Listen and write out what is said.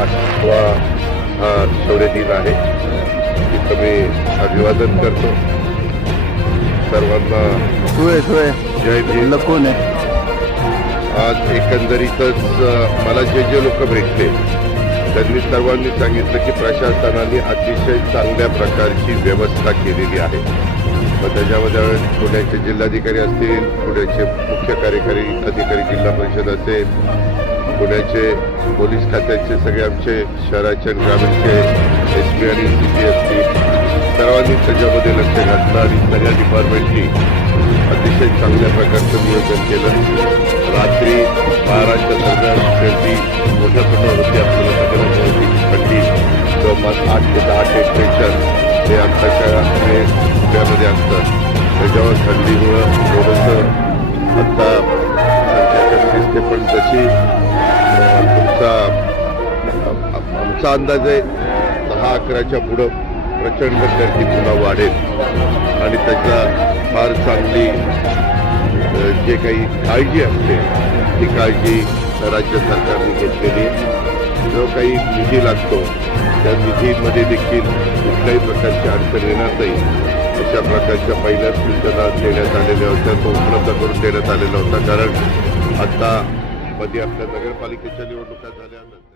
आठवा हा शौर्य दिन आहे तिथं मी अभिवादन करतो. सर्वांना जय भीम. कोण आहे आज एकंदरीतच मला जे जे लोक भेटले त्यांनी सर्वांनी सांगितलं की प्रशासनाने अतिशय चांगल्या प्रकारची व्यवस्था केलेली आहे. मग त्याच्यामध्ये पुण्याचे जिल्हाधिकारी असतील पुण्याचे मुख्य कार्यकारी अधिकारी जिल्हा परिषद असेल पुण्याचे पोलीस खात्याचे सगळे आमचे शहराचे आणि ग्रामीणचे एस पी आणि सी पी असतील सर्वांनी त्याच्यामध्ये लक्ष घातलं आणि सगळ्या डिपार्टमेंटनी अतिशय चांगल्या प्रकारचं नियोजन केलं. रात्री महाराष्ट्र सरकार गर्दी मोठ्या प्रमाणात आपल्याला सगळ्यांना माहिती थंडी जवळपास आठ ते दहा टेम्परेचर हे आत्ताच्या हे पुण्यामध्ये असतं. त्याच्यावर थंडीमुळं थोडंसं आत्ता संख्या दिसते पण जशी असा अंदाज आहे दहा अकराच्या पुढं प्रचंड गर्दी पुन्हा वाढेल. आणि त्याचा फार चांगली जे काही काळजी असते ती काळजी राज्य सरकारने घेतलेली जो काही निधी लागतो त्या निधीमध्ये देखील कुठल्याही प्रकारची अडचण येणार नाही. अशा प्रकारच्या पहिल्याच सूचना देण्यात आलेल्या होत्या तो उपलब्ध करून देण्यात आलेला होता. कारण आता मध्ये आपल्या नगरपालिकेच्या निवडणुका झाल्या